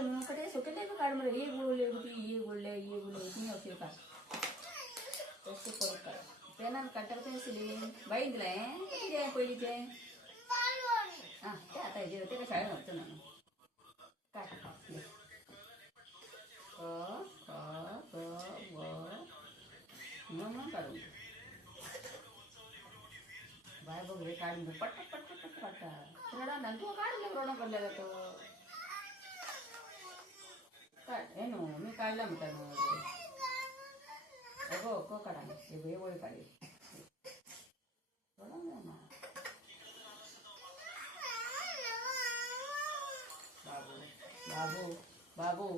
कटे सोके काढ मला ये गोळले होती ये गोळले होती असे का तसे परत काढ पेनान काढता पेन्सिली बाई दिलाय किती पहिलीचे हां ते आता जे होते का शाळेत होतं ना काय मग काढून बाय बघ हे काढून पट पट पट पट पट रडा ना तू काढलं रडा पडल्या जातं काय हे नो मी काढला म्हणता अगो को काढा हे वळी काढली बाबू बाबू बाबू